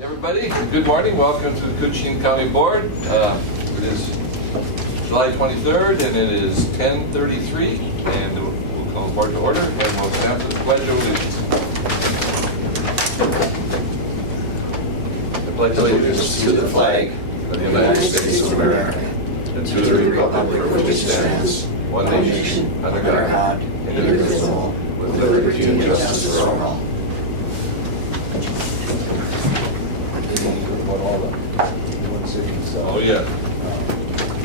Everybody, good morning. Welcome to the Koochiching County Board. It is July 23rd and it is 10:33, and we'll call the board to order and we'll stand for the Pledge of Allegiance. I pledge allegiance to the flag of the United States of America and to the republic for which it stands, one nation, under God, indivisible, with liberty and justice for all. Oh yeah.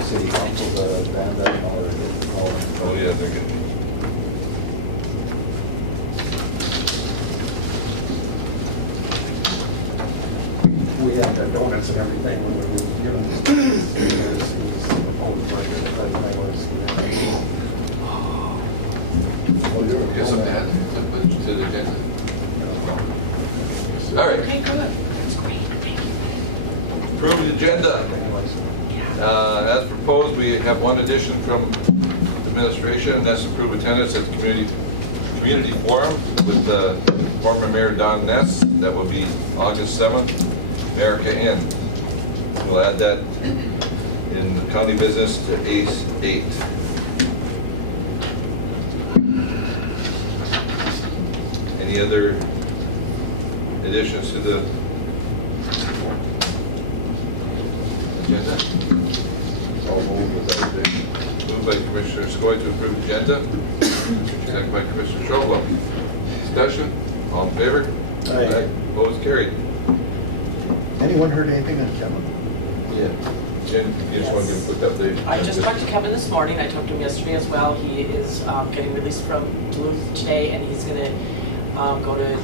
City council, the band that or Oh yeah, they're good. we had the donuts and everything when we were given this. He's always very good at that. I was. Get some add to the agenda. All right. Okay, good. That's great. Thank you. Approved agenda. As proposed, we have one addition from administration, and that's approved attendance at the community forum with former Mayor Don Ness. That will be August 7th, America Inn. We'll add that in the county business to ACE 8. Any other additions to the agenda? All moved with everything. Moved by Commissioner Skoye to approve agenda. Second by Commissioner Schobel. Discussion? All in favor? Aye. Opposed? Carried. Anyone heard anything on Kevin? Yeah. Jen, you just want to give a quick update? I just talked to Kevin this morning. I talked to him yesterday as well. He is getting released from Duluth today, and he's going to go to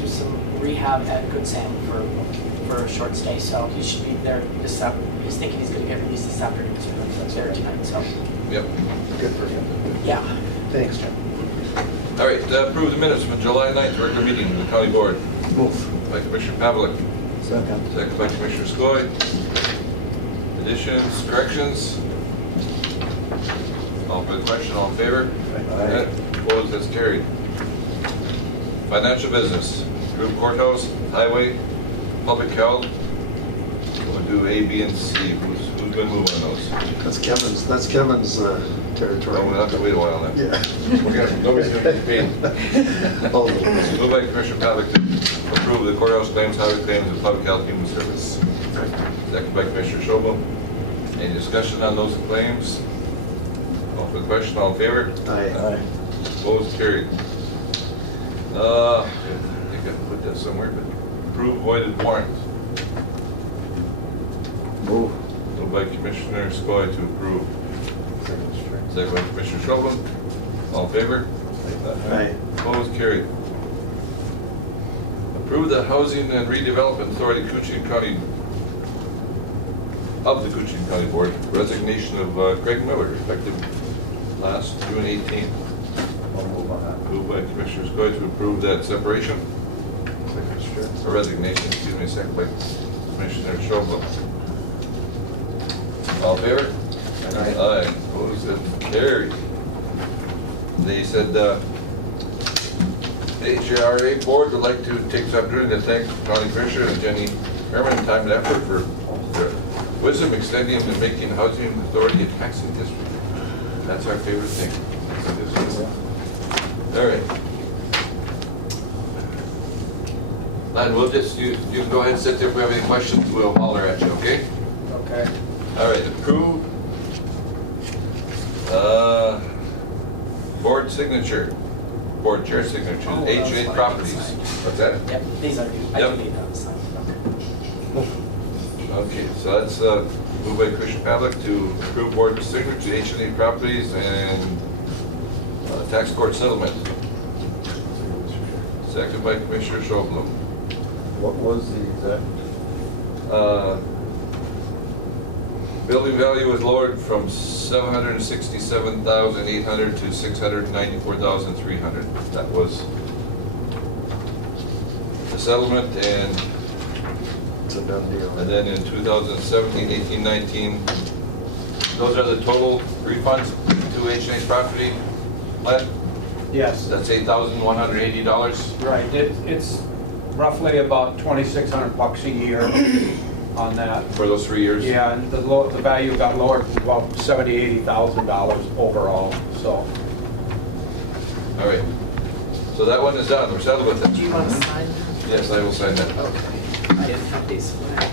do some rehab at Good Sam for a short stay. So he should be there this afternoon. He's thinking he's going to get released this afternoon, so he's there tonight. So Yep. Good for him. yeah. Thanks, Jim. All right, approve the minutes from July 9th, regular meeting of the county board. Move. By Commissioner Pavlik. Second. Second by Commissioner Skoye. Additions, corrections? All for the question, all in favor? Aye. Opposed, that's carried. Financial business, group courthouse, highway, public health. We'll do A, B, and C. Who's going to move on those? That's Kevin's territory. Oh, we'll have to wait a while then. Yeah. Nobody's going to get paid. Oh. Moved by Commissioner Pavlik to approve the courthouse claims, highway claims, and public health human service. Second by Commissioner Schobel. Any discussion on those claims? All for the question, all in favor? Aye. Opposed, carried. I think I put that somewhere, but approve voided warrants. Move. Moved by Commissioner Skoye to approve. Second by Commissioner Schobel. All in favor? Aye. Opposed, carried. Approve the Housing and Redevelopment Authority Koochiching County, of the Koochiching County Board, resignation of Craig Miller, effective last June 18th. I'll move on that. Moved by Commissioner Skoye to approve that separation, or resignation, excuse me, second by Commissioner Schobel. All in favor? Aye. Aye. Opposed and carried. They said the HRA board would like to take this opportunity to thank County Commissioner and Jenny Herman time and effort for their wisdom, extending and making housing authority a taxing district. That's our favorite thing. All right. Len, we'll just, you can go ahead and sit there. If we have any questions, we'll holler at you, okay? Okay. All right, approve. Board signature, board chair signature, Oh, that's H8 fine. Properties. What's that? Yep. These are I Yep. do need those. Okay, so that's moved by Commissioner Pavlik to approve board signature, H8 Properties and tax court settlement. Second by Commissioner Schobel. What was the exact? Building value was lowered from $767,800 to $694,300. That was the settlement, and It's a done deal. And then in 2017, 18, 19, those are the total refunds to H&H property, Len? Yes, That's $8,180. right. It's roughly about $2,600 a year on that. For those 3 years? Yeah, and the value got lowered to about $80,000 overall, so. All right. So that one is done. We're settled with Do it. you want to sign? Yes, I will sign that. Okay. I didn't have these, but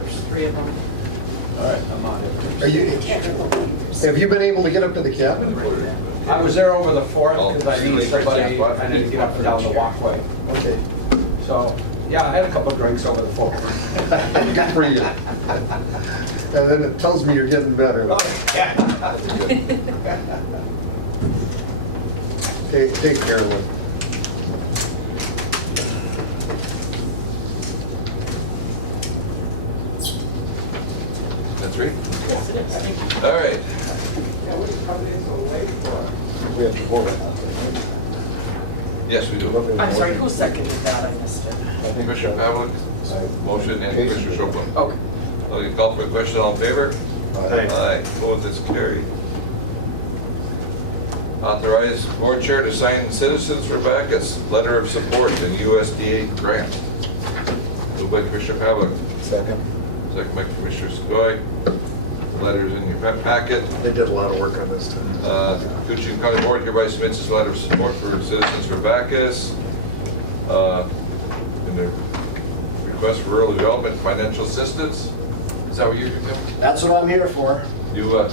there's 3 of them. All right, I'm on it. Have you been able to get up to the cabin? I was there over the 4th because I needed somebody, I need to get up and down the walkway. Okay. So, yeah, I had a couple of drinks over the 4th. Good for you. And then it tells me you're getting better. Take care of it. That's right. Yes, it is. Thank you. All right. We have to vote on that. Yes, we do. I'm sorry, who seconded that? I missed it. Commissioner Pavlik, motion, and Commissioner Schopel. Okay. Okay, call for a question. All in favor? Aye. Opposed, it's carried. Authorize board chair to sign Citizens for Bacchus letter of support and USDA grant. Moved by Commissioner Pavlik, Second. second by Commissioner Skoye. Letters in your packet. They did a lot of work on this too. Koochiching County Board hereby submits its letter of support for Citizens for Bacchus. In their request for rural development financial assistance. Is that what you're doing? That's what I'm here for. You want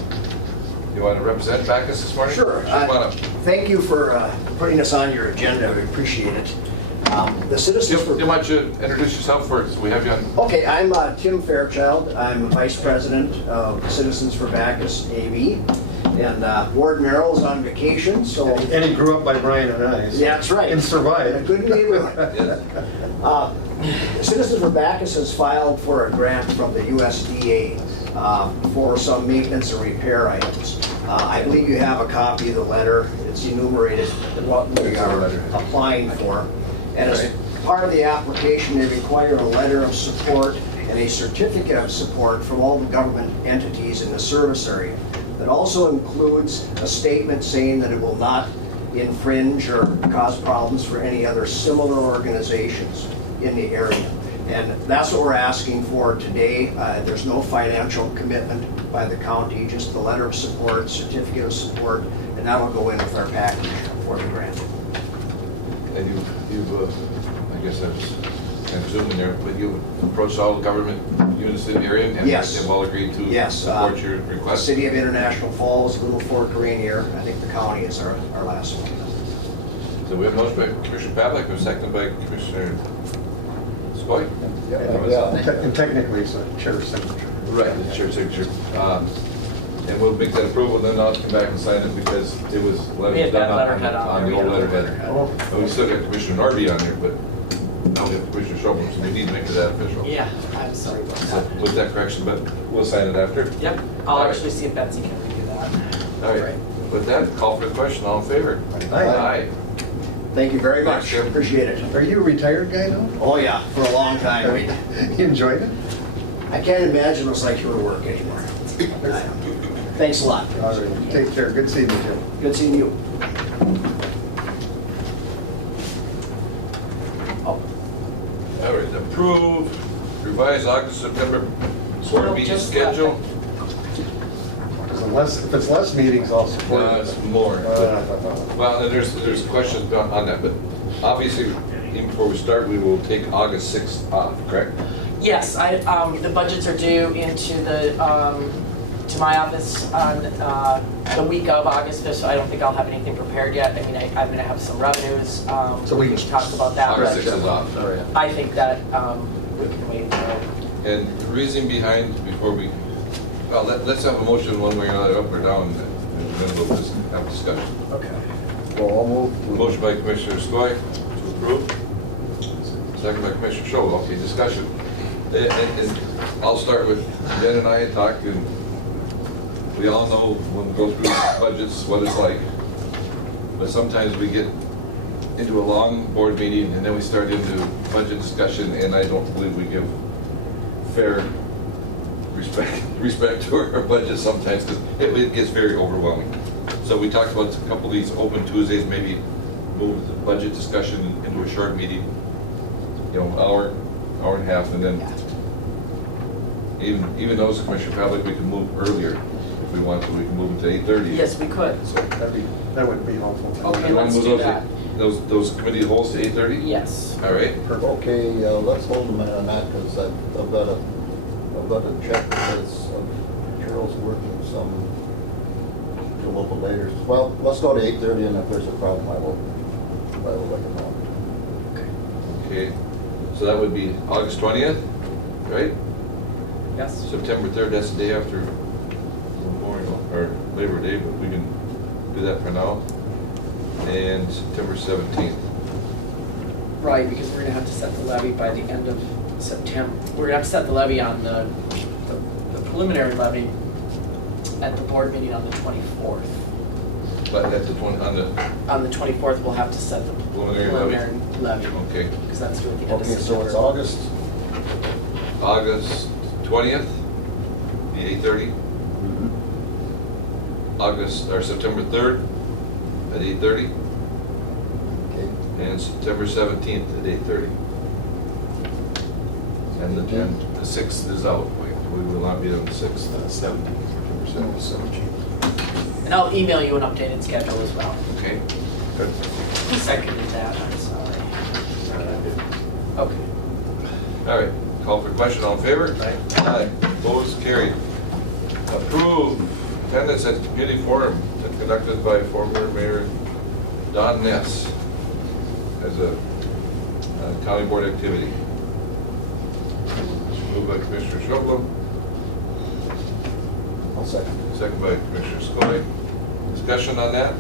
to represent Bacchus this morning? Sure. Come on up. Thank you for putting us on your agenda. We appreciate it. The Citizens for... Do you want to introduce yourself first? We have you on. Okay, I'm Tim Fairchild. I'm Vice President of Citizens for Bacchus AV. And Ward Merrill's on vacation, so... And he grew up by Brian and I. So Yeah, that's right. And A survived. good neighborhood. Yes. Citizens for Bacchus has filed for a grant from the USDA for some maintenance and repair items. I believe you have a copy of the letter. It's enumerated what we are applying for. And as part of the application, they require a letter of support and a certificate of support from all the government entities in the service area. That also includes a statement saying that it will not infringe or cause problems for any other similar organizations in the area. And that's what we're asking for today. There's no financial commitment by the county, just the letter of support, certificate of support, and that'll go in with our package for the grant. And you've I guess I was kind of zooming there, but you approached all the government units in the area and Yes. they've all agreed to Yes, support your The request? City of International Falls, Little Fort Rainier, I think the county is our last one. So we have a motion by Commissioner Pavlik, and seconded by Commissioner Skoye. And technically it's a chair's signature. Right, the chair signature. And we'll make that approval, then I'll come back and sign it because it was We had that letterhead on the old letterhead. Oh, And we still got Commissioner Norby on here, but now we have Commissioner Schopel, so we need to make that official. Yeah, I'm sorry about So that. with that correction, but we'll sign it after. Yep, I'll All right. actually see if Betsy can review that. All right, with that, call for the question, all in favor? Aye. Thank you very Thanks, much. Jim. Appreciate it. Are you a retired guy now? Oh yeah, for a long time. You enjoyed it? I can't imagine it's like you were work anymore. Thanks a lot. All right. Take care. Good seeing you, Jim. Good seeing you. All right, approve revised August, September board meeting Just schedule. If it's less meetings, I'll support No, it. it's more. Well, and there's questions on that, but obviously, even before we start, we will take August 6th off, correct? Yes, the budgets are due into to my office on the week of August 5th, so I don't think I'll have anything prepared yet. I mean, I'm gonna have some revenues, So we we can- can talk about that. August 6th is off. All right. I think that we can wait. And the reason behind, before we, well, let's have a motion one way or another, up or down, and then we'll just have discussion. Okay. Well, I'll move. Motion by Commissioner Skoye to approve. Second by Commissioner Scholl. Okay, discussion. And I'll start with, Ben and I had talked, and we all know when we go through budgets, what it's like. But sometimes we get into a long board meeting, and then we start into budget discussion, and I don't believe we give fair respect to our budget sometimes, because it gets very overwhelming. So we talked about a couple of these open Tuesdays, maybe move the budget discussion into a short meeting. hour and a half, and then even those, Commissioner Pavlik, we can move earlier if we want to. We can move them to 8:30. Yes, we could. So, That would be helpful. Okay, you want let's to do move that. those committee holds to 8:30? Yes. All right. Okay, let's hold a minute on that, because I've got to check, because Carol's working some a little bit later. Well, let's go to 8:30, and if there's a problem, I will let you know. Okay. So that would be August 20th, right? Yes. September 3rd, that's the day after Memorial, or Labor Day, but we can do that for now. And September 17th. Right, because we're gonna have to set the levy by the end of September. We're gonna have to set the levy on the preliminary levy at the board meeting on the 24th. But at the On the 24th, we'll have to set the Preliminary preliminary levy, Okay. because that's due at the end of Okay, September. so it's August. August 20th, the 8:30. September 3rd at 8:30. Okay. And September 17th at 8:30. And the 6th is out. We will not be on the 6th. 17th. 17th. And I'll email you an updated schedule as well. Okay. Good. Who seconded that? I'm sorry. Okay. All right. Call for question. All in favor? Aye. Opposed? Carried. Approve attendance at community forum conducted by former Mayor Don Ness as a county board activity. Moved by Commissioner Schopel, I'll second. second by Commissioner Skoye. Discussion on that?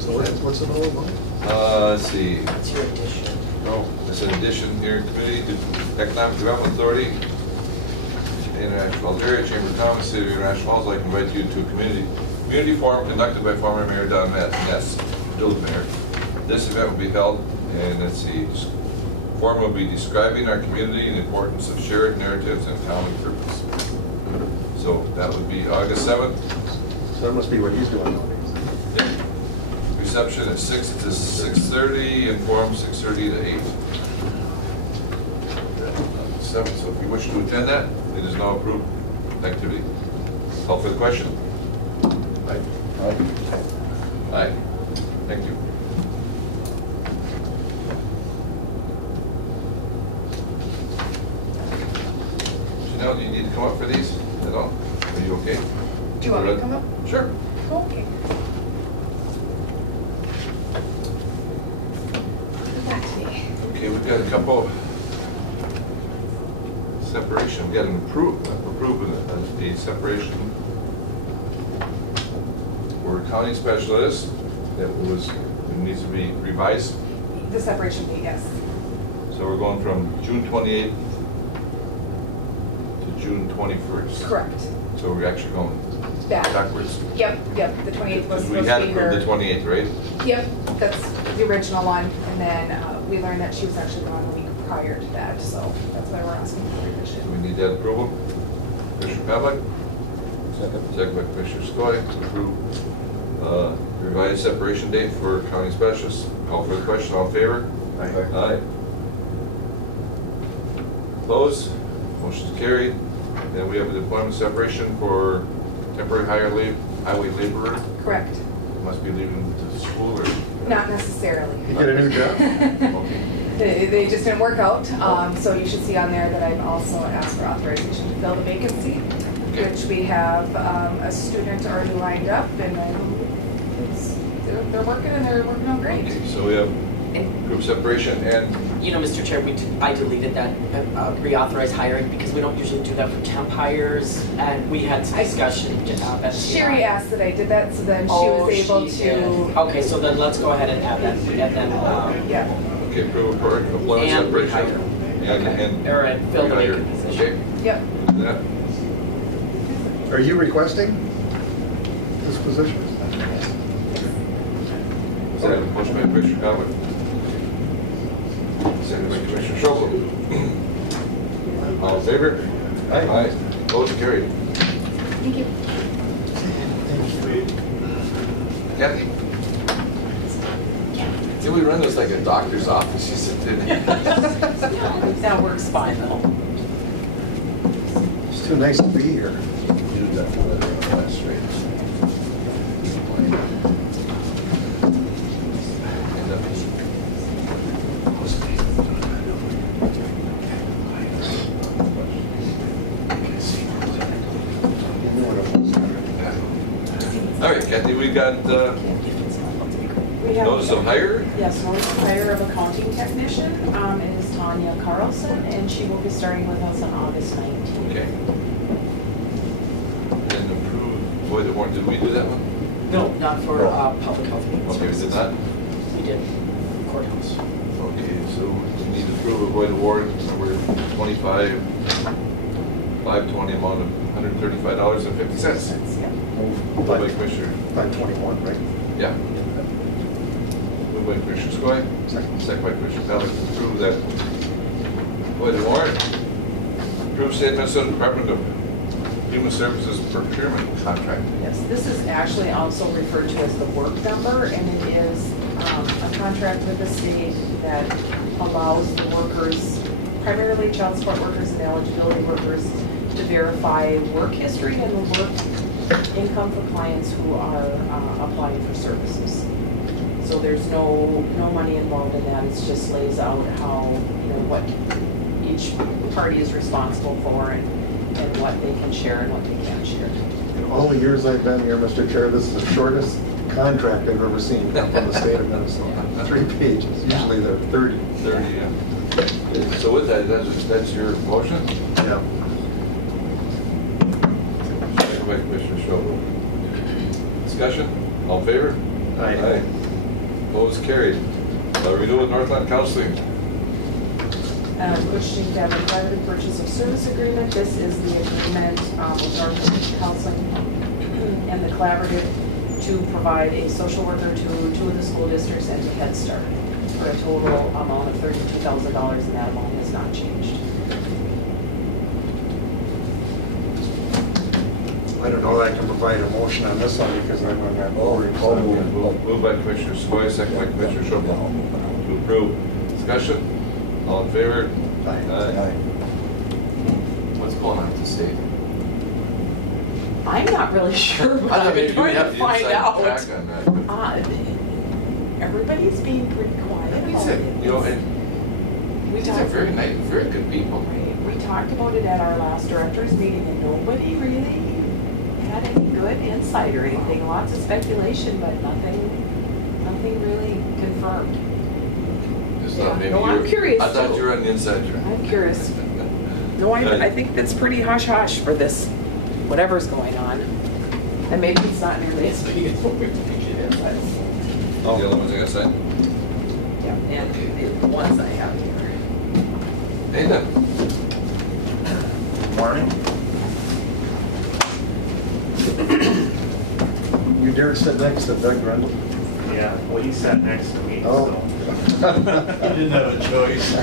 So what's it all about? Let's see. That's your addition. No, it's an addition here, committee to Economic Development Authority, International Falls Area, Chamber of Commerce, City of International Falls. I'd like to invite you to a community forum conducted by former Mayor Don Ness, village mayor. This event will be held, and let's see, forum will be describing our community and the importance of shared narratives and common purpose. So that would be August 7th. So that must be what he's doing nowadays. Reception at 6 to 6:30 and forum 6:30 to 8. 7, so if you wish to attend that, it is now approved activity. Call for the question. Right. Aye. Thank you. Janelle, do you need to come up for these at all? Are you okay? Do you want me to come up? Sure. Okay. Back to me. Okay, we've got a couple separation, we got an approving a separation for county specialist that needs to be revised. The separation date, yes. So we're going from June 28th to June 21st. Correct. So we're actually going Back. backwards. Yep, the 28th was We supposed had to be approved the her. 28th, right? Yep, that's the original one. And then we learned that she was actually gone a week prior to that, so that's why we're asking for So revision. we need that approval. Commissioner Pavlik? Second. Second by Commissioner Skoye to approve revised separation date for county specialists. Call for the question, all in favor? Aye. Opposed? Motion's carried. Then we have the employment separation for temporary highway laborer. Correct. Must be leaving to school or? Not necessarily. You get a new job? Okay. They just didn't work out, so you should see on there that I've also asked for authorization to fill the vacancy, Okay. which we have a student already lined up, and they're working and they're working out great. Okay, so we have group separation and, You know, Mr. Chair, I deleted that reauthorized hiring because we don't usually do that for temp hires, and we had some discussion. Betsy and Sherry I. asked that I did that, so then she Oh, was able she to. did. Okay, so then let's go ahead and add that, and then, Yeah, okay, approve for employment and separation. rehire. And Or fill the rehire. vacant position. yep. Okay. Yeah. Are you requesting this position? Is that a motion by Commissioner Conlon? Second by Commissioner Schopel. All in favor? Aye. Opposed, carried. Thank you. Kathy? See, we run this like a doctor's office, you sit there. That works fine though. It's too nice to be here. Do that for the last rate. All right, Kathy, we got We have- notice of hire. Yes, notice of hire of accounting technician. It is Tanya Carlson, and she will be starting with us on August 19th. Okay. And approve, boy, the warrant, did we do that one? No, not for public health meetings. Okay, we did not? We did courthouse. Okay, so we need to approve a void award number 25, 520, amount of $135.50. Yeah. Moved by Commissioner, 521, right? yeah. Moved by Commissioner Skoye, second by Commissioner Pelican, to approve that void award. Approve state Minnesota Department of Human Services procurement contract. Yes, this is actually also referred to as the work number, and it is a contract with the state that allows workers, primarily child support workers and eligibility workers, to verify work history and work income for clients who are applying for services. So there's no money involved in that. It just lays out how, what each party is responsible for and what they can share and what they can't share. In all the years I've been here, Mr. Chair, this is the shortest contract I've ever seen come from the state of Minnesota. 3 pages, usually they're 30. 30, yeah. So with that, that's your motion? Yeah. Second by Commissioner Strobel. Discussion, all in favor? Aye. Opposed, carried. Renewal of Northland Counseling. Koochiching to have a collaborative purchase of service agreement. This is the agreement with North Counseling and the collaborative to provide a social worker to 2 of the school districts and to Head Start for a total amount of $32,000, and that amount has not changed. I don't know that I can provide a motion on this one because I'm on that board. Moved by Commissioner Skoye, second by Commissioner Strobel. To approve. Discussion, all in favor? Aye. What's going on at the state? I'm not really sure, but I've been trying to find out. Everybody's being pretty quiet about These are, it. these are very nice, very good people. Right. We talked about it at our last directors meeting, and nobody really had any good insight or anything. Lots of speculation, but nothing really confirmed. Just thought maybe No, you I'm were- curious, I thought too. you were on the inside track. I'm curious. No, I think that's pretty hush-hush for this, whatever's going on. And maybe it's not nearly as big as what we think it is. I don't know. All the other ones I gotta sign? Yeah, and the ones I have here. Hey, then. Morning. You dare sit next to Doug Grendel? Yeah, well, he sat next to me, Oh. so he didn't have a choice.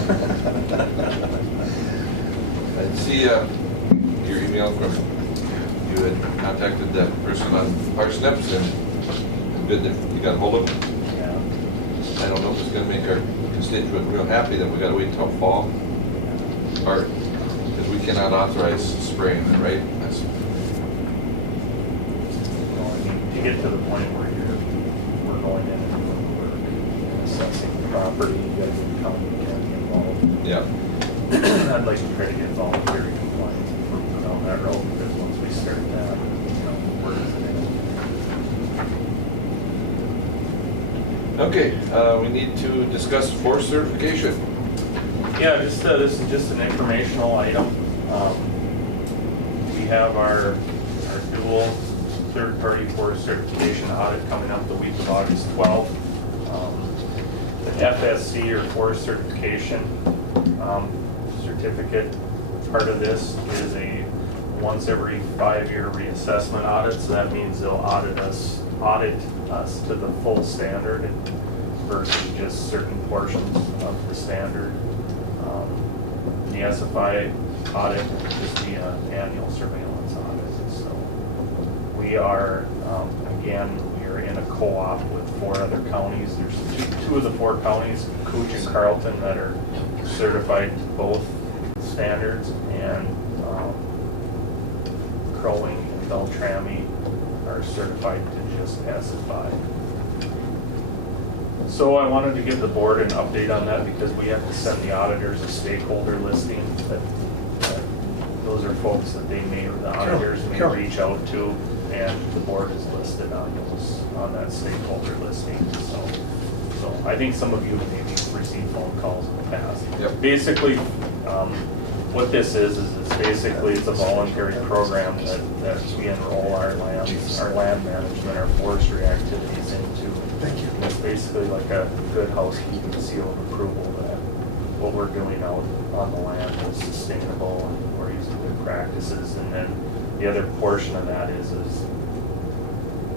I see your email from, you had contacted that person on Parsnips and good that you got a hold of him. Yeah. I don't know if it's gonna make our constituent real happy that we gotta wait until fall. Or, because we cannot authorize spraying it, right? That's, Well, I mean, to get to the point where we're going in and doing work, assessing the property, you gotta get the county county involved. yeah. I'd like to try to get voluntary compliance improvement on that road, because once we start that, we're in. Okay, we need to discuss forest certification. Yeah, this is just an informational item. We have our dual third-party forest certification audit coming up the week of August 12th. The FSC, or forest certification certificate, part of this is a once every 5-year reassessment audit. So that means they'll audit us to the full standard versus just certain portions of the standard. The SFI audit will just be an annual surveillance audit. So we are, again, we are in a co-op with 4 other counties. There's two of the 4 counties, Cooch and Carlton, that are certified to both standards, and Crow Wing and Beltrami are certified to just SFI. So I wanted to give the board an update on that because we have to send the auditors a stakeholder listing. That those are folks that the auditors may reach out to, and the board is listed on that stakeholder listing. So I think some of you maybe received phone calls in the past. Yep. Basically, what this is basically it's a voluntary program that we enroll our land management, our forestry activities into. Thank you. And it's basically like a good housekeeping seal of approval that what we're doing out on the land is sustainable and we're using good practices. And then the other portion of that is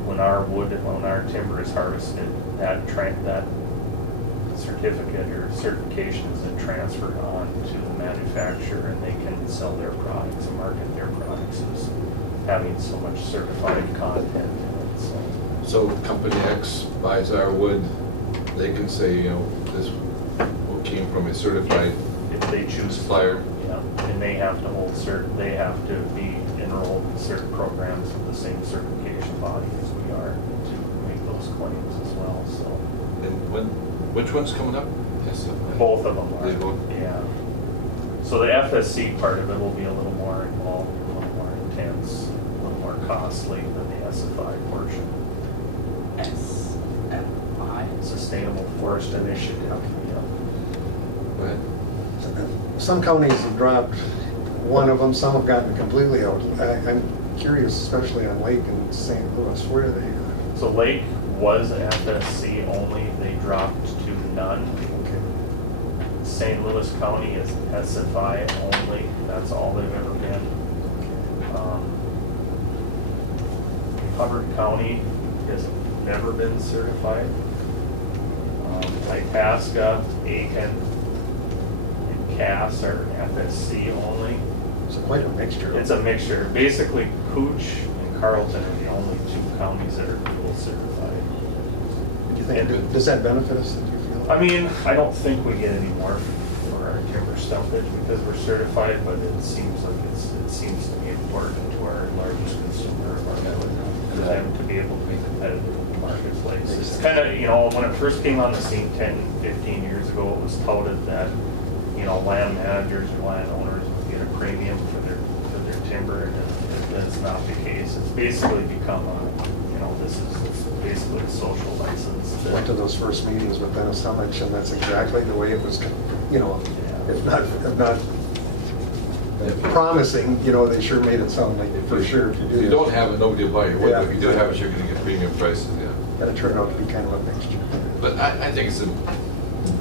when our timber is harvested, that certificate or certification is then transferred on to the manufacturer, and they can sell their products and market their products as having so much certified content in it. So Company X buys our wood, they can say, this wood came from a certified If they choose supplier. Yeah, and they have to hold they have to be enrolled in certain programs with the same certification body as we are to make those claims as well, so. And which one's coming up? Yes. Both of them They both? are, yeah. So the FSC part of it will be a little more involved, a little more intense, a little more costly than the SFI portion. SFI? Sustainable Forest Initiative. Yeah. Go ahead. Some counties have dropped one of them, some have gotten completely out. I'm curious, especially on Lake and St. Louis, where are they? So Lake was FSC only, they dropped to none. Okay. St. Louis County is SFI only, that's all they've ever been. Hubbard County has never been certified. Itasca, Aiken, and Cass are FSC only. It's quite a mixture. It's a mixture. Basically, Cooch and Carlton are the only 2 counties that are dual certified. Do you think, does that benefit us, do you feel? I mean, I don't think we get any more for our timber stumpage because we're certified, but it seems like it seems to be important to our largest consumer of our wood for them to be able to be competitive in the marketplace. It's kind of, when it first came on the scene 10, 15 years ago, it was touted that, land managers or landowners would get a premium for their timber, and that's not the case. It's basically become this is basically a social license. Went to those first meetings with Dennis Hummich, and that's exactly the way it was, if not promising, they sure made it sound like for sure if you do. If you this. don't have it, nobody will buy your wood. Yeah. If you do have it, you're going to get premium prices, yeah. But it turned out to be kind of a mixture. But I think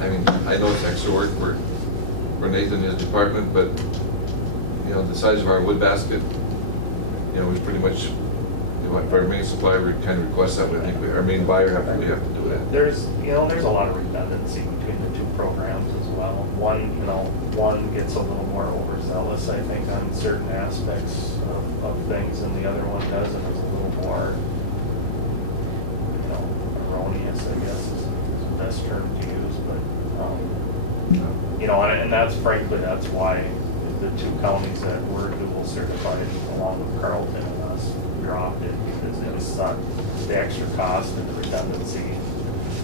I know it's extra work for Nathan and his department, but, the size of our wood basket, we pretty much, if our main supplier would kind of request that, I think our main buyer we have to do that. There's a lot of redundancy between the 2 programs as well. One gets a little more overzealous, I think, on certain aspects of things, and the other one does, and is a little more, erroneous, I guess, is the best term to use. But, and that's frankly, that's why the 2 counties that were dual certified, along with Carlton and us, dropped it because it was the extra cost and the redundancy.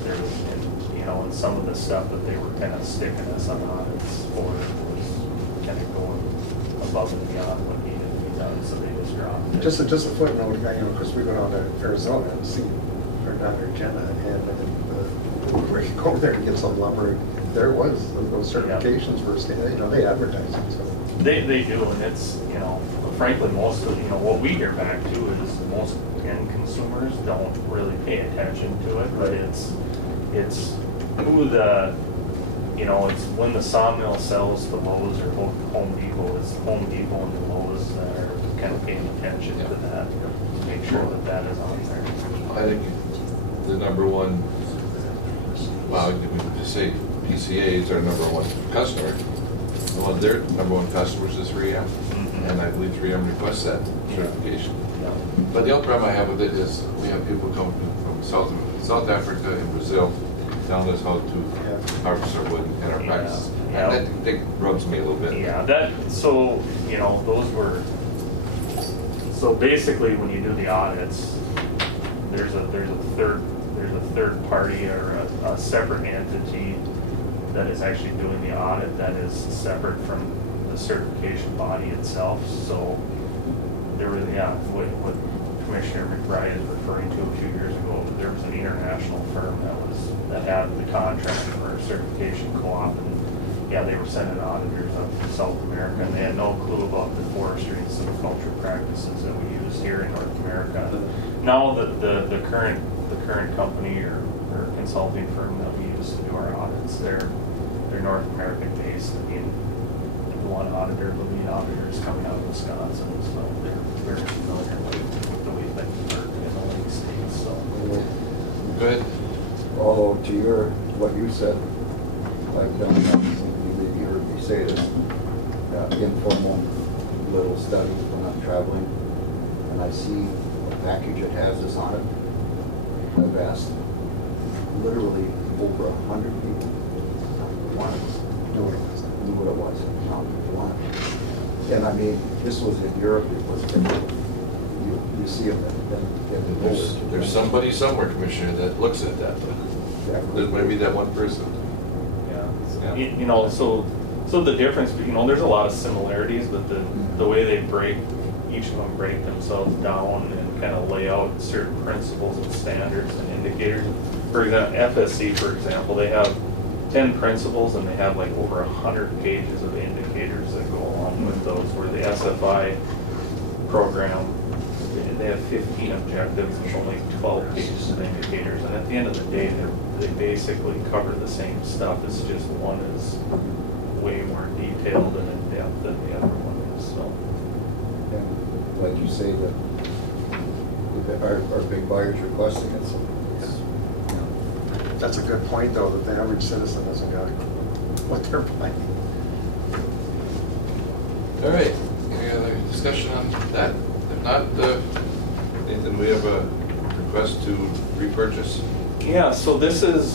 There was, and some of the stuff that they were kind of sticking us on audits for was kind of going above and beyond what needed to be done, so they just dropped it. Just a footnote, because we go down to Arizona and see, or down to Jenna, and we go over there and get some lumber. There was, those certifications were, they advertise it, so. They do, and it's, frankly, most of, what we hear back too is most end consumers don't really pay attention to it, but it's who it's when the sawmill sells to Lowe's or Home Depot, it's Home Depot and the Lowe's that are kind of paying attention to that, to make sure that is on there. I think the number one, well, we just say PCA is our number 1 customer. One of their number one customers is 3M, Mhm. and I believe 3M requests that certification. Yeah. But the only problem I have with it is we have people coming from South Africa and Brazil telling us how to harvest our wood and our Yeah. practices. Yeah. And that rubs me a little bit. Yeah, so, those were, so basically when you do the audits, there's a third party or a separate entity that is actually doing the audit that is separate from the certification body itself. So there was, what Commissioner McBride is referring to a few years ago, there was an international firm that had the contract for a certification co-op, and they were sending auditors up to South America, and they had no clue about the forestry and silviculture practices that we use here in North America. Now the current company or consulting firm that we use to do our audits, they're North American based. I mean, the one auditor, the lead auditor is coming out of Wisconsin, so they're very familiar with the way things work in the Lake States, so. Good. Although to what you said, I've done something you heard me say this, informal little study when I'm traveling, and I see a package that has this on it. I've asked literally over 100 people. One Know what it was. knew what it was, not one. And I mean, this was in Europe, it was, you see them in the There's somebody somewhere, Commissioner, that looks at that. There's maybe that one person. Yeah. Yeah. So the difference, there's a lot of similarities, but the way they each of them break themselves down and kind of lay out certain principles and standards and indicators. For example, FSC, for example, they have 10 principles and they have like over 100 pages of indicators that go along with those, where the SFI program, they have 15 objectives and only 12 pages of indicators. And at the end of the day, they basically cover the same stuff. It's just one is way more detailed and in depth than the other one is. So, And like you say, that our big buyers requesting it, so it's, That's a good point, though, that the average citizen doesn't got what they're buying. All right, any other discussion on that? If not, Nathan, we have a request to repurchase. yeah, so this is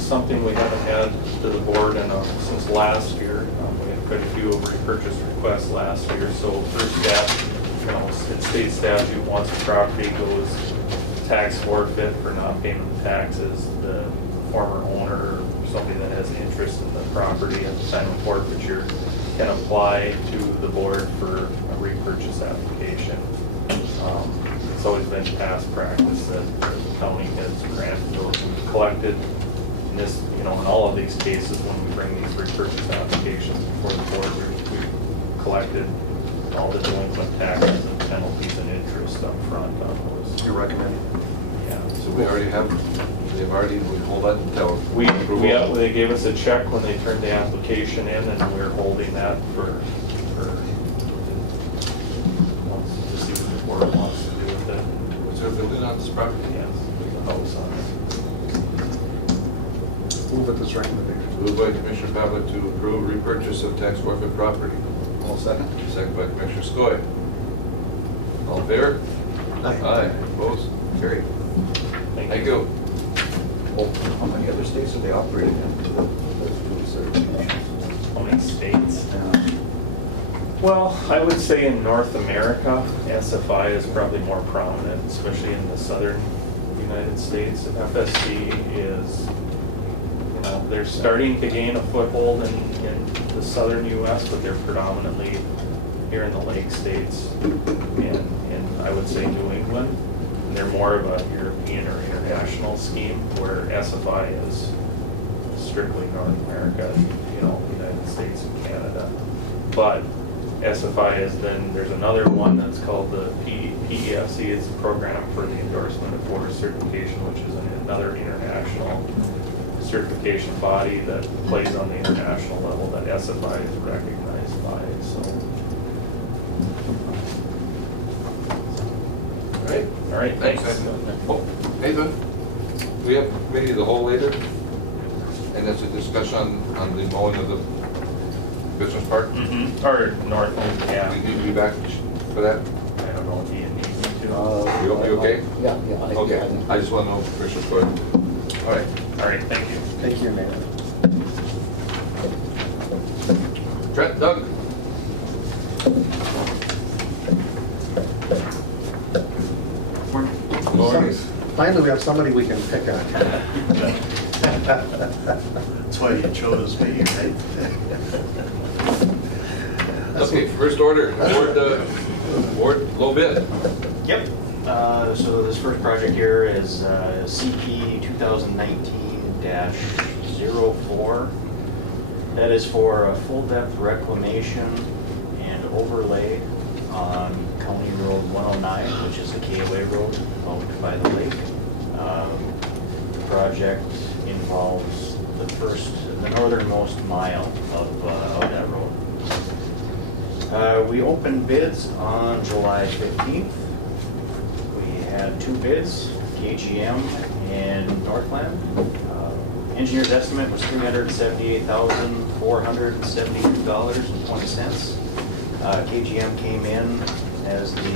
something we haven't had to the board since last year. We had quite a few repurchase requests last year. So first step, state statute, once a property goes tax forfeit for not paying the taxes, the former owner or somebody that has interest in the property at the time of forfeiture can apply to the board for a repurchase application. It's always been past practice that the county has granted those and collected. In this, in all of these cases, when we bring these repurchase applications before the board, we've collected all the delinquent taxes and penalties and interest up front on those. You recommend? Yeah. So we hold that until. They gave us a check when they turned the application in, and we're holding that to see what the board wants to do with it. Was there a building on this property? Yes, there's a house on it. Move with this recommendation. Moved by Commissioner Pavlik to approve repurchase of tax forfeit property. all second. Second by Commissioner Skoye. All in favor? Aye. Opposed? Carried. Thank you. Oh, how many other states are they operating in? Those two certifications? How many states? Well, I would say in North America, SFI is probably more prominent, especially in the southern United States. FSC is, they're starting to gain a foothold in the southern U.S., but they're predominantly here in the Lake States and I would say New England. And they're more of a European or international scheme, where SFI is strictly North America, United States and Canada. But SFI is there's another one that's called the PEFC. It's a program for the endorsement of forest certification, which is another international certification body that plays on the international level that SFI is recognized by. So, all right, thanks. Oh, Nathan, we have committee of the whole later, and that's a discussion on the mowing of the Business Park? Or Northland, yeah. You need to be back for that? I don't know if you need me to. You okay? Yeah, yeah. Okay, I just want to know for Commissioner Floyd. All right. All right, thank you. Thank you, Mayor. Trent, Doug? Morning. Finally, we have somebody we can pick on. That's why you chose me, right? Okay, first order, award low bid. Yep. So this first project here is CP 2019-04. That is for a full depth reclamation and overlay on County Road 109, which is the KOA road out by the lake. The project involves the northernmost mile of that road. We opened bids on July 15th. We had two bids, KGM and Northland. Engineer's estimate was $378,472.20. KGM came in as the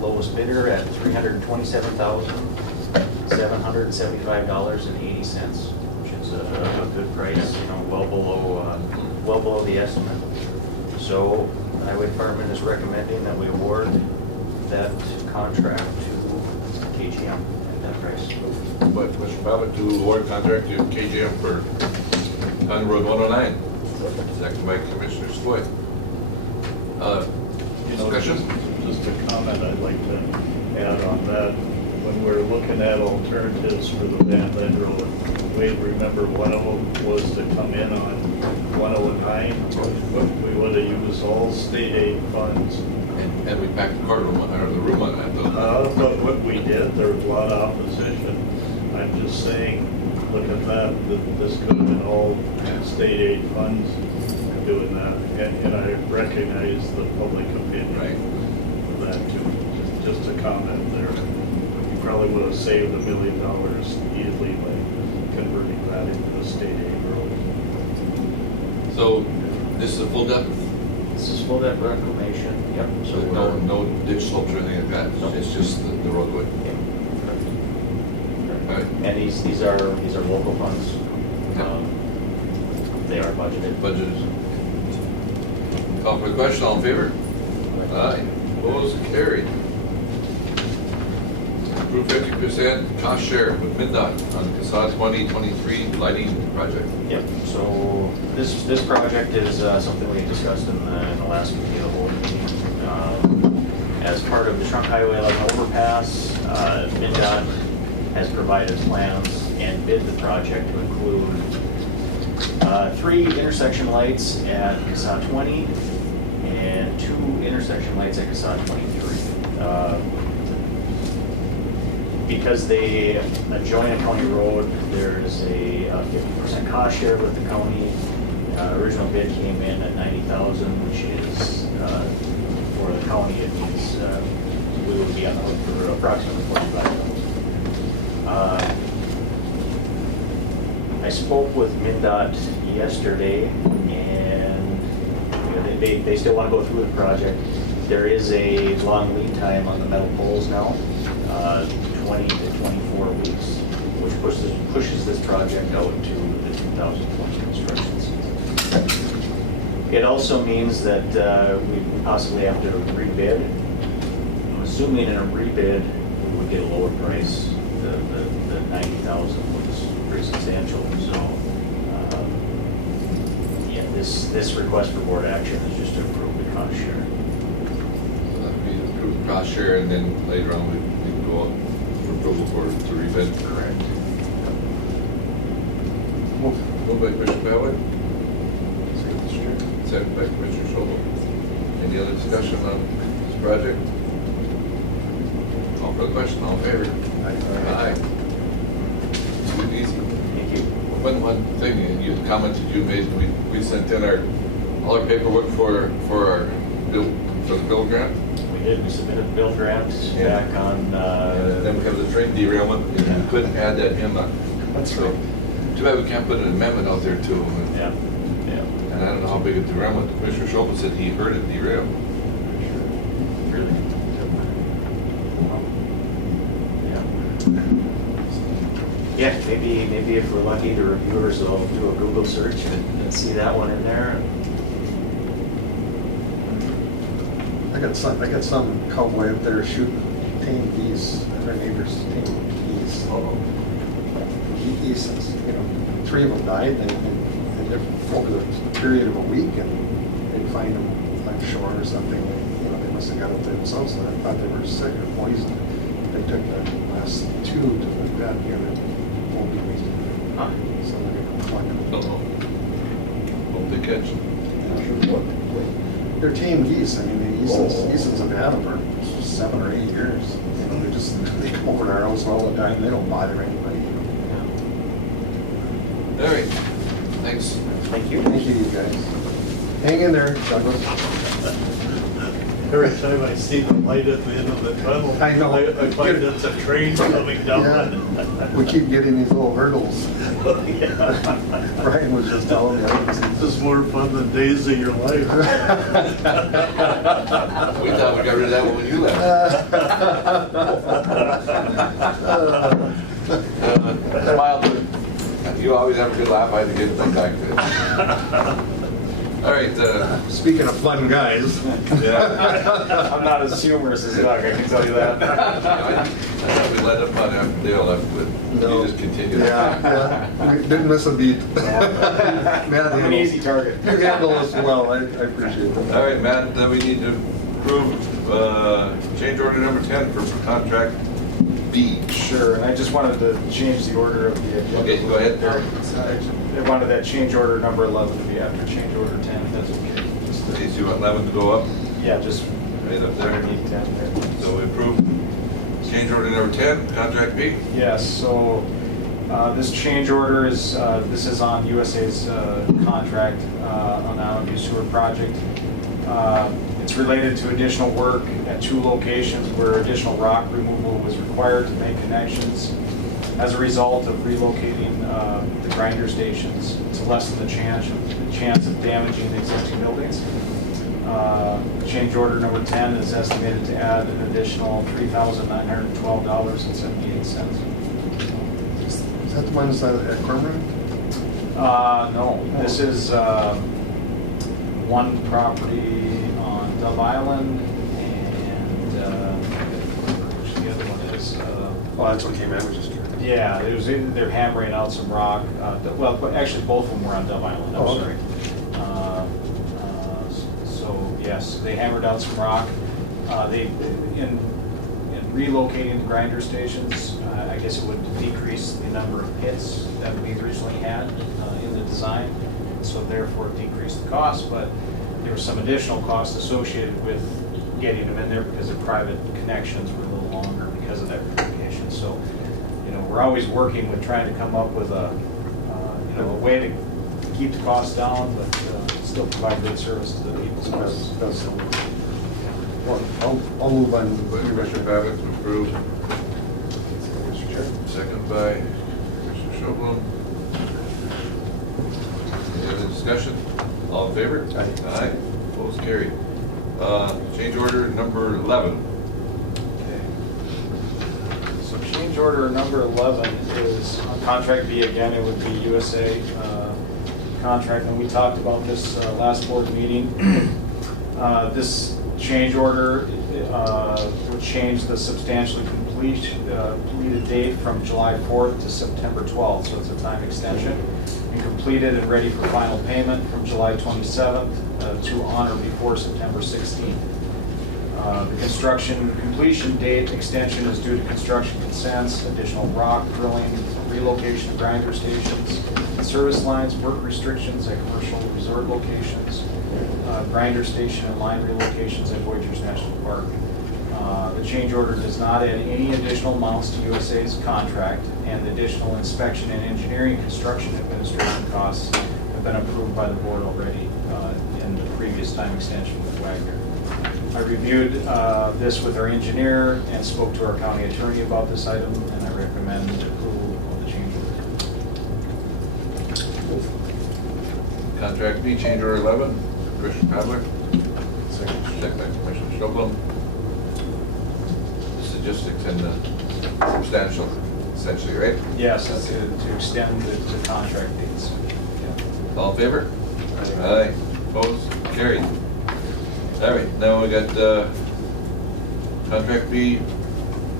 lowest bidder at $327,775.80, which is a good price, well below the estimate. So the Highway Department is recommending that we award that contract to KGM at that price. But Commissioner Pavlik to award contract to KGM for County Road 109. Second by Commissioner Floyd. Discussion? Just a comment I'd like to add on that. When we're looking at alternatives for the Van Linde Road, we remember one of them was to come in on 109. We would have used all state aid funds. And we packed the courtroom, or the room on that though. But what we did, there was a lot of opposition. I'm just saying, look at that this could have been all state aid funds doing that. And I recognize the public opinion of that too. Just a comment there. You probably would have saved $1 million easily by converting that into a state aid road. So this is a full depth? This is full depth reclamation, yep. So no ditch slopes or anything like that? No. It's just the roadway? Yeah. Right. And these are local funds. Yeah. They are budgeted. Budgeted. Call for the question, all in favor? Aye. Opposed, carried. Approve 50% cost share with MnDOT on CSA 2023 lighting project. Yep, so this project is something we discussed in the last meeting of the board meeting. As part of the Trunk Highway 11 overpass, MnDOT has provided plans and bid the project to include 3 intersection lights at CSA 20 and 2 intersection lights at CSA 23. Because they adjoin a county road, there's a 50% cost share with the county. Original bid came in at $90,000, which is, for the county, it means we would be on the hook for approximately $45,000. I spoke with MnDOT yesterday, and they still want to go through the project. There is a long lead time on the metal poles now. 20 to 24 weeks, which pushes this project out to the 2020 construction season. It also means that we possibly have to rebid. I'm assuming in a rebid, we would get a lower price. The 90,000 was pretty substantial, so yeah, this request for board action is just to approve the cost share. So that would be approved cost share, and then later on we can go out for approval to rebid. Correct. Moved by Commissioner Pavlik. Second by Commissioner Schobel. Any other discussion on this project? Call for the question, all in favor? Aye. Too easy. Thank you. One thing, you commented you made, we sent in all our paperwork for our bill, for the bill grant. We did, we submitted the bill grant back on, Then we have the train derailment, we couldn't add that in. That's So, right. too bad we can't put an amendment out there too. yeah, yeah. And I don't know how big a derailment. Commissioner Schultz said he heard it derail. Really? Yeah, maybe if we're lucky, the reviewers will do a Google search and see that one in there. I got some cowboy up there shooting tame geese, their neighbors tame geese. Geese, you know, 3 of them died, and they're over the period of a week, and they'd find them on shore or something, and, you know, they must have got up there themselves, and I thought they were sick or poisoned. They took the last 2 to the vet here in Old Huh. so they're gonna find them. Hope they catch them. They're tame geese. I mean, the Easons have had them for 7 or 8 years. You know, they come over to our house all the time. They don't bother anybody. All right, thanks. Thank you. Thank you, you guys. Hang in there, Douglas. Every time I see the light at the end of the tunnel, I know. I find it's a train coming down. Yeah. We keep getting these little hurdles. Brian was just telling me. This is more fun than days of your life. We thought we got rid of that one when you left. Smile. You always have a good laugh. I had to get them back to it. All right. Speaking of fun guys. Yeah. I'm not as humorous as Doug, I can tell you that. I thought we let him on after Dale left, but No. he just continued. Yeah. We didn't miss a beat. Matt, I'm an easy target. You handle us well. I appreciate that. All right, Matt, we need to approve change order number 10 for contract B. Sure, and I just wanted to change the order of the agenda. Okay, go ahead. I wanted that change order number 11 to be after change order 10, if that's okay. Okay, so you want 11 to go up? Yeah, just Right up there. underneath 10 there. So we approve change order number 10, contract B. Yes, so this change order is, this is on USA's contract on the Island View Sewer project. It's related to additional work at 2 locations where additional rock removal was required to make connections as a result of relocating the grinder stations to lessen the chance of damaging the existing buildings. Change order number 10 is estimated to add an additional $3,912.78. Is that the ones at Cormorant? No, this is one property on Dove Island, and which the other one is. Oh, that's what came in. I was just curious. Yeah, they're hammering out some rock. Well, actually, both of them were on Dove Island. I'm Oh, okay. sorry. So yes, they hammered out some rock. In relocating the grinder stations, I guess it would decrease the number of pits that we originally had in the design, so therefore decrease the cost. But there was some additional costs associated with getting them in there because the private connections were a little longer because of that relocation. So, you know, we're always working with trying to come up with a way to keep the costs down, but still provide good service to the people. So That's well, I'll move on. Commissioner Pavitt to approve. Mr. Chair. Second by Commissioner Schublem. Any other discussion? All in favor? Aye. Aye. Opposed, carried. Change order number 11. Okay. So change order number 11 is on contract B again. It would be USA contract, and we talked about this last board meeting. This change order would change the substantially completed date from July 4th to September 12th, so it's a time extension. And completed and ready for final payment from July 27th to on or before September 16th. The construction completion date extension is due to construction consents, additional rock drilling, relocation of grinder stations, service lines, work restrictions at commercial resort locations, grinder station and line relocations at Voyageurs National Park. The change order does not add any additional amounts to USA's contract, and additional inspection and engineering construction administration costs have been approved by the board already in the previous time extension with Wagner. I reviewed this with our engineer and spoke to our county attorney about this item, and I recommend approval of the change order. Contract B, change order 11, Commissioner Pavlik. Second by Commissioner Stovall. This is just to extend the substantial, essentially, right? Yes, that's to extend the contract dates. Yeah. All in favor? Aye. Opposed? Carried. All right, now we got contract B,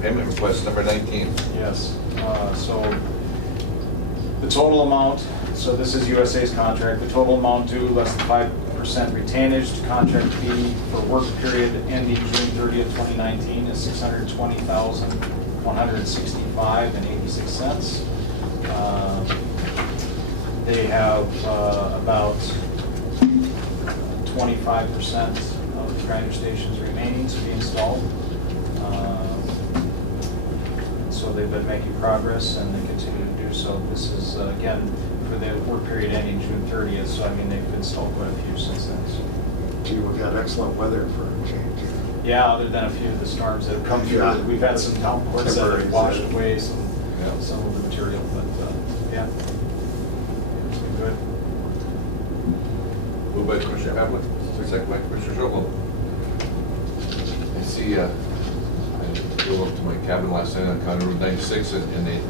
payment request number 19. Yes, so the total amount, so this is USA's contract, the total amount due less than 5% retainage to contract B for work period ending June 30th, 2019 is $620,165.86. They have about 25% of the grinder stations remaining to be installed. So they've been making progress and they continue to do so. This is, again, for the work period ending June 30th, so I mean, they've installed quite a few since then. So. Gee, we've got excellent weather for a change. Yeah, other than a few of the storms that have come through. Yeah. We've had some downpours that have washed away some of the material, but yeah, it's been good. Moved by Commissioner Pavlik, second by Commissioner Stovall. I see, I drove up to my cabin last night on County Road 96, and they, a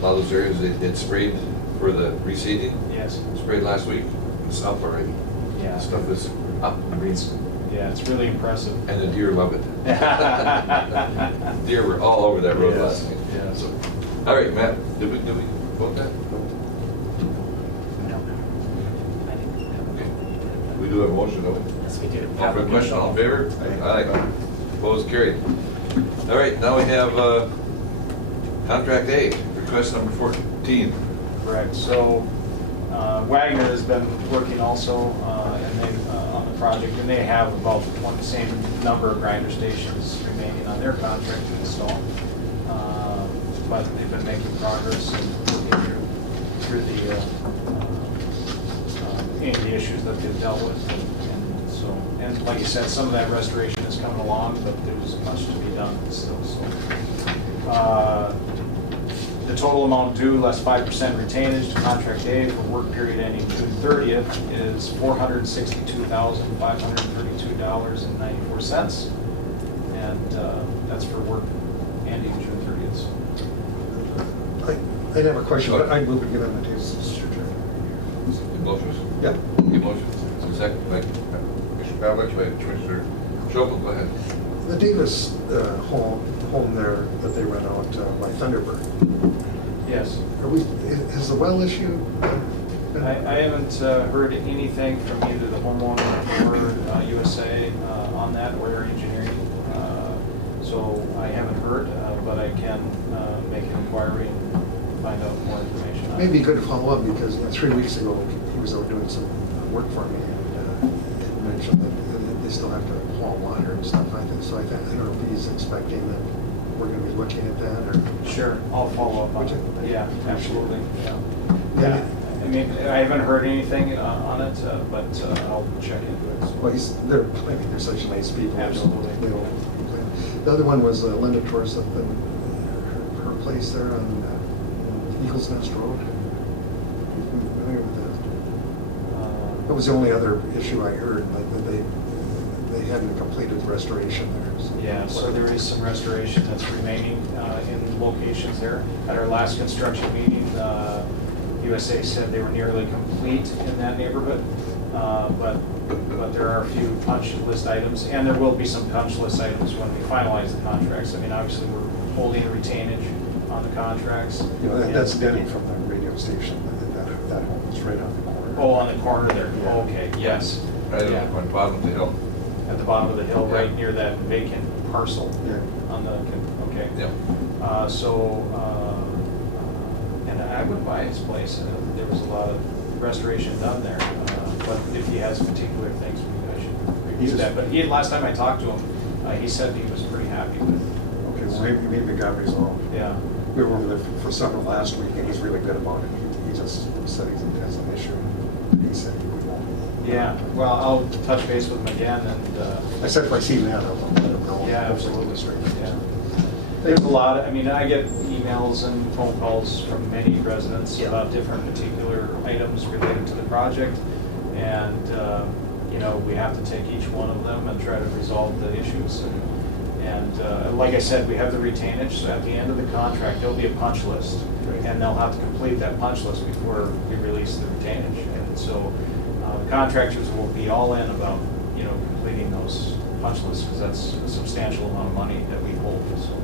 lot of those areas, it sprayed for the reseeding. Yes. Sprayed last week. It's up already. Yeah. Stuff is up. I mean, Yeah, it's really impressive. and the deer love it. Deer were all over that road last night. Yes. So, all right, Matt, did we vote that? No. I didn't. Okay. We do have a motion, don't we? Yes, we do. Call for the question, all in favor? Aye. Opposed, carried. All right, now we have contract A, request number 14. Correct. So Wagner has been working also and they, on the project, and they have about the same number of grinder stations remaining on their contract to install. But they've been making progress and working through any of the issues that they've dealt with. And like you said, some of that restoration is coming along, but there's much to be done still. So. The total amount due less 5% retainage to contract A for work period ending June 30th is $462,532.94. And that's for work ending June 30th. I'd have a question, but I'd move to give him a taste. Motions? Yeah. Motions. Second by Commissioner Pavlik, by Commissioner Stovall, go ahead. The Davis home there that they rent out by Thunderbird. Yes. Has the well issue? I haven't heard anything from either the homeowner or USA on that, or their engineering. So I haven't heard, but I can make an inquiry and find out more information on it. Maybe good to follow up because 3 weeks ago he was out doing some work for me and mentioned that they still have to haul water and stuff like that. So I don't know if he's expecting that we're going to be looking at that or. Sure, I'll follow up on Would it. you? Yeah, absolutely. Yeah. Yeah. I mean, I haven't heard anything on it, but I'll check into it. Well, they're such nice people. Absolutely. They don't complain. The other one was Linda Torres up in her place there on Eagles Nest Road. Familiar with that? That was the only other issue I heard, like that they hadn't completed the restoration there. So. Yeah, so there is some restoration that's remaining in locations there. At our last construction meeting, USA said they were nearly complete in that neighborhood, but there are a few punch list items, and there will be some punch list items when we finalize the contracts. I mean, obviously, we're holding retainage on the contracts. You know, that's Denny from the radio station. That home is right on the corner. Oh, on the corner there. Yeah. Oh, okay, yes. Right Yeah. on the bottom of the hill. At the bottom of the hill, right Yeah. near that vacant parcel. Yeah. On the, okay. Yeah. And I would buy his place. There was a lot of restoration done there. But if he has particular things, maybe I should review that. But last time I talked to him, he said he was pretty happy with. Okay, well, maybe it got resolved. Yeah. We were over there for supper last week, and he's really good about it. He just said he has an issue. He said he won't. Yeah, well, I'll touch base with him again and. I said if I see Matt, I'll let him know. Yeah, absolutely. Straight. Yeah. There's a lot, I mean, I get emails and phone calls from many residents Yeah. about different particular items related to the project. And, you know, we have to take each one of them and try to resolve the issues. And like I said, we have the retainage, so at the end of the contract, there'll be a punch list. And they'll have to complete that punch list before we release the retainage. And so the contractors will be all in about, you know, completing those punch lists, because that's a substantial amount of money that we hold, so.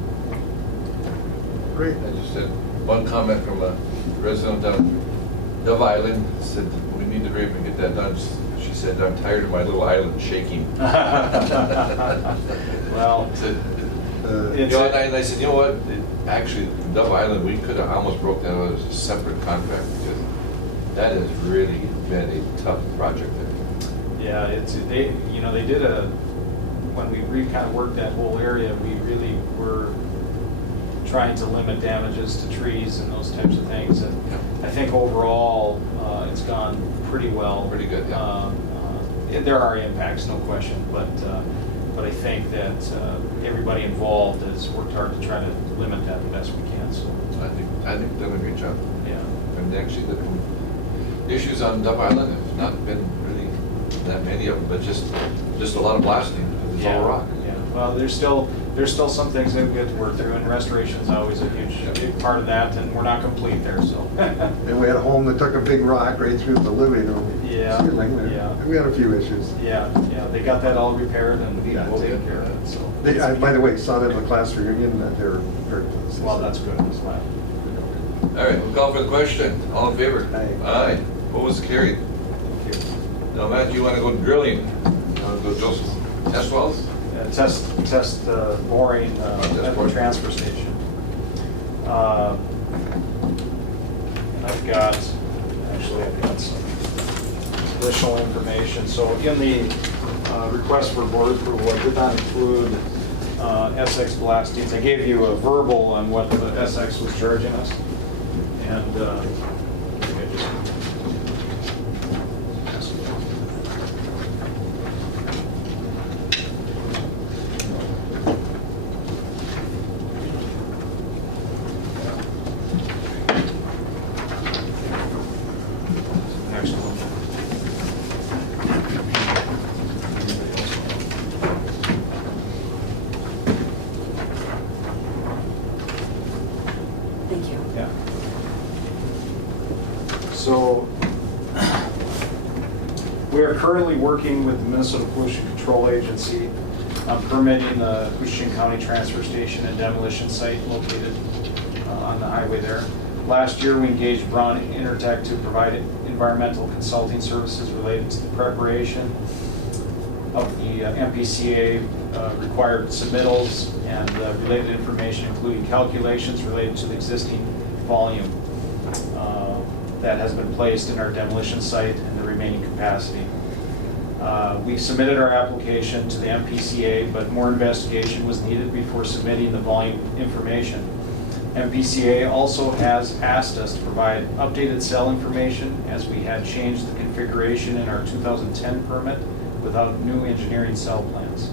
Great. I just had one comment from a resident on Dove Island, said, we need to hurry up and get that done. She said, I'm tired of my little island shaking. Well, Said, you know, and I said, you know what, actually, Dove Island, we could have almost broke that out as a separate contract, because that has really been a tough project there. yeah, you know, they did when we kind of worked that whole area, we really were trying to limit damages to trees and those types of things. And I think overall, it's gone pretty well. Pretty good, yeah. There are impacts, no question, but I think that everybody involved has worked hard to try to limit that the best we can, so. I think they've done a great job. Yeah. And actually, the issues on Dove Island have not been really that many of them, but just a lot of blasting. It's all rock. Yeah, well, there's still some things that we have to work through, and restoration is always a big part of that, and we're not complete there, so. And we had a home that took a big rock right through the living room. Yeah, Ceiling there. yeah. We had a few issues. Yeah, they got that all repaired and Yeah. taken care of it, so. By the way, saw them in the class reunion, they're very pleased. Well, that's good, I'm glad. All right, we'll call for the question. All in favor? Aye. Aye. Opposed, carried. Now, Matt, you want to go drilling? You want to go drill some test wells? Test boring at the transfer station. And I've got some additional information. So in the request for board approval, I did not include SX blastings. I gave you a verbal on what the SX was charging us. And I just next one. Thank you. Yeah. So, we are currently working with the Minnesota Pollution Control Agency on permitting the Koochiching County Transfer Station and demolition site located on the highway there. Last year, we engaged Braun Intertech to provide environmental consulting services related to the preparation of the MPCA required submittals and related information, including calculations related to the existing volume that has been placed in our demolition site and the remaining capacity. We submitted our application to the MPCA, but more investigation was needed before submitting the volume information. MPCA also has asked us to provide updated cell information, as we had changed the configuration in our 2010 permit without new engineering cell plans.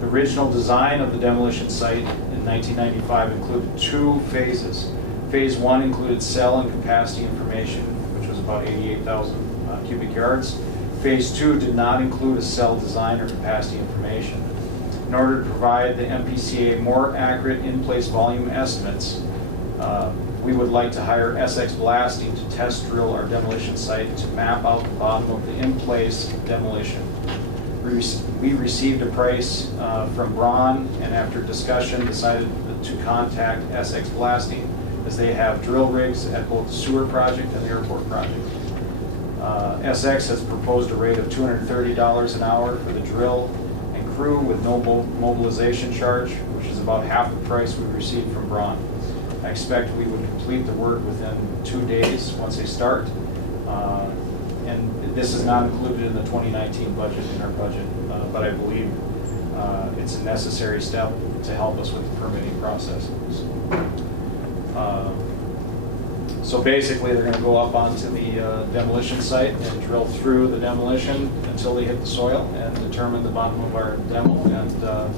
The original design of the demolition site in 1995 included 2 phases. Phase 1 included cell and capacity information, which was about 88,000 cubic yards. Phase 2 did not include a cell design or capacity information. In order to provide the MPCA more accurate in-place volume estimates, we would like to hire SX Blasting to test drill our demolition site to map out the bottom of the in-place demolition. We received a price from Braun, and after discussion decided to contact SX Blasting, as they have drill rigs at both the sewer project and the airport project. SX has proposed a rate of $230 an hour for the drill and crew with no mobilization charge, which is about half the price we received from Braun. I expect we would complete the work within 2 days once they start. And this is not included in the 2019 budget, in our budget, but I believe it's a necessary step to help us with the permitting process. So basically, they're going to go up onto the demolition site and drill through the demolition until they hit the soil and determine the bottom of our demo. And the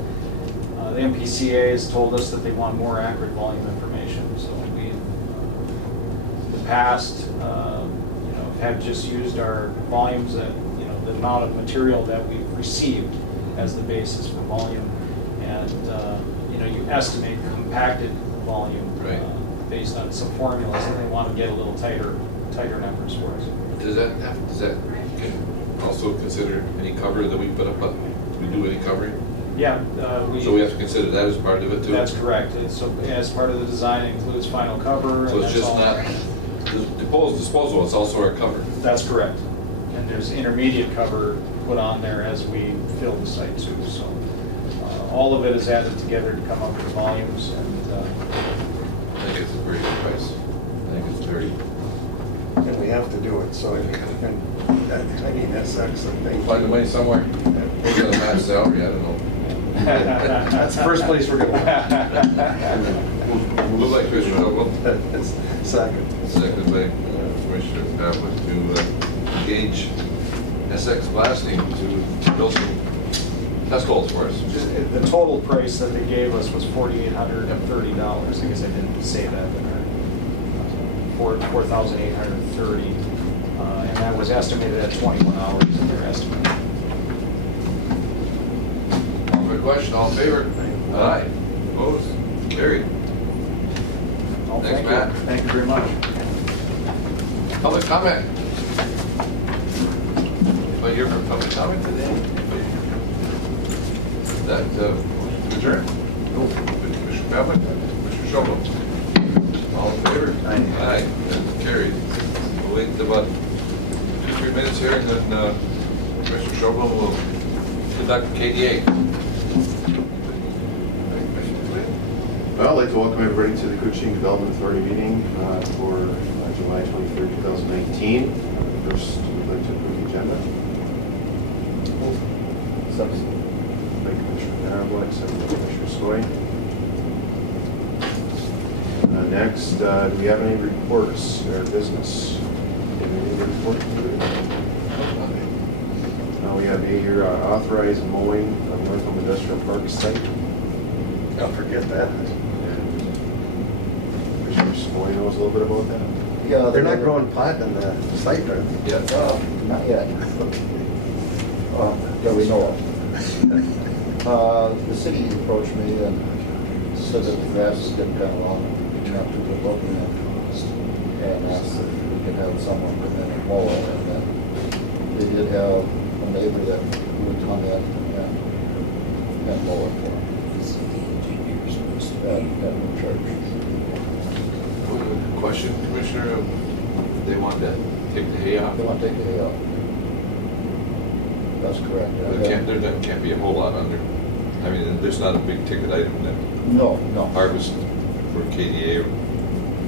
MPCA has told us that they want more accurate volume information. So we, in the past, have just used our volumes that, you know, the amount of material that we've received as the basis for volume. And, you know, you estimate compacted volume Right. Based on some formulas, and they want to get a little tighter numbers for us. Does that also consider any cover that we put up? Do we do any covering? Yeah. So we have to consider that as part of it too? That's correct. So as part of the design, it includes final cover. So and it's that's just all- not, the disposal, it's also our cover? That's correct. And there's intermediate cover put on there as we fill the site too. So all of it is added together to come up with volumes. And I think it's a very good price. I think it's very, And we have to do it, so if you can, I mean, SX and things. find the money somewhere. Maybe on a match salary, I don't know. That's the first place we're gonna Move by Commissioner Noble, Second. seconded by Commissioner Pavlik to engage SX Blasting to build some test holes for us. the total price that they gave us was $4,830. I guess I didn't say that, but $4,830. And that was estimated at 21 hours in their estimate. Call for the question, all in favor? Aye. Opposed? Carried. Oh, Thanks, thank you. Matt. Thank you very much. Public comment. Anybody here for public comment today? Is that adjourned? No. Commissioner Pavlik, Commissioner Schobel. All in favor? Aye. Aye, that's carried. We'll wait about 2-3 minutes here, and then Commissioner Schobel will conduct KDA. Well, I'd like to welcome everybody to the Koochiching Development Authority meeting for July 23rd, 2019. First, we'd like to approve the agenda. By Commissioner Pavlik, second by Commissioner Skoye. Next, do we have any reports or business? Any reports? We have a authorized mowing of Northland Industrial Park site. Don't forget that. Commissioner Skoye knows a little bit about that. Yeah. They're not growing pot in the site, are they? Yeah. Not yet. That we know of. The city approached me and said that the grass is getting kind of long, not too good looking at, and asked if we could have someone come in and mow it. And then they did have a neighbor that would come in and mow it for them. At no charge. Question, Commissioner, they want to take the hay off? They want to take the hay out. That's correct. There can't be a whole lot under. I mean, there's not a big ticket item that No. harvest for KDA.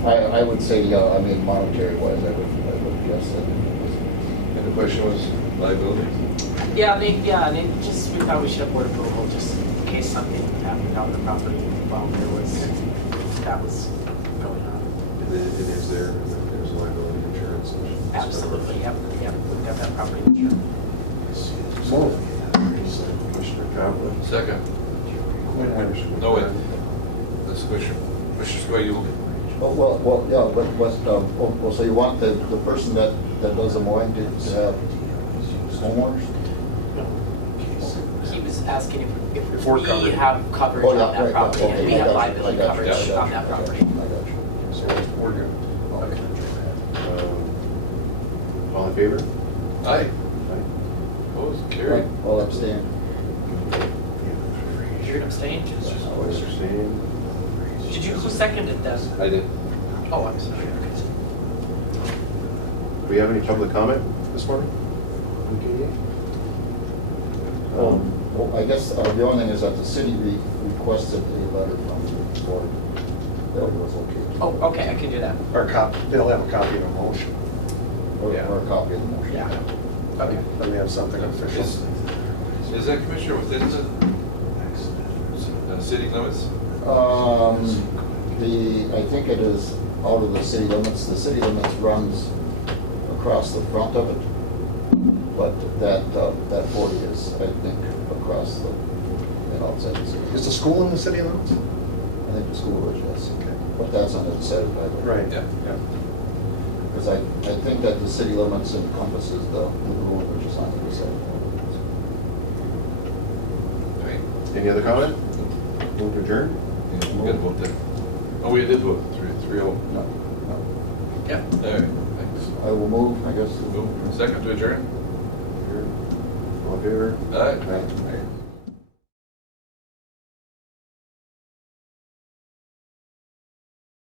I would say, yeah, I mean, monetary wise, I would guess that. And the question was liability? Yeah, and they just, we thought we should have board approval just in case something happened on the property while that was going on. And there's liability insurance. Absolutely, yep, we've got that property insured. Move. Commissioner Pavlik. Second. No, wait. That's Commissioner Skoye, you. Well, yeah, but so you want the person that does the mowing to have homeowners? He was asking if we're we covered. have coverage Oh, yeah, on that right, property, okay, and we I have got you, liability I got you, coverage I got on you, that I got property. you, I got you. So we're good. All in favor? Aye. Opposed? Carried. All abstain. You're gonna abstain? All abstaining. Did you, who seconded that? I did. Oh, I'm sorry. Do we have any public comment this morning? Well, I guess the only thing is that the city requested a letter from the board that it was okay. Oh, okay, I can do that. Or they'll have a copy of the motion. Or Yeah. or a copy of the motion. Yeah. Okay. Then we have something official. Is that, Commissioner, within the city limits? I think it is out of the city limits. The city limits runs across the front of it, but that 40 is, I think, across the, and outside the city. Is the school in the city limits? I think the school is, yes. Okay. But that's on the side of the highway. Right. Yeah. because I think that the city limits encompasses the road, which is on the other side. All right. Any other comment? Move to adjourn? Yeah, we got to vote that. Oh, we did vote, 3-0. No, no. Yeah. All right, thanks. I will move, I guess. Move, second to adjourn? All in favor? All right. Aye. All right.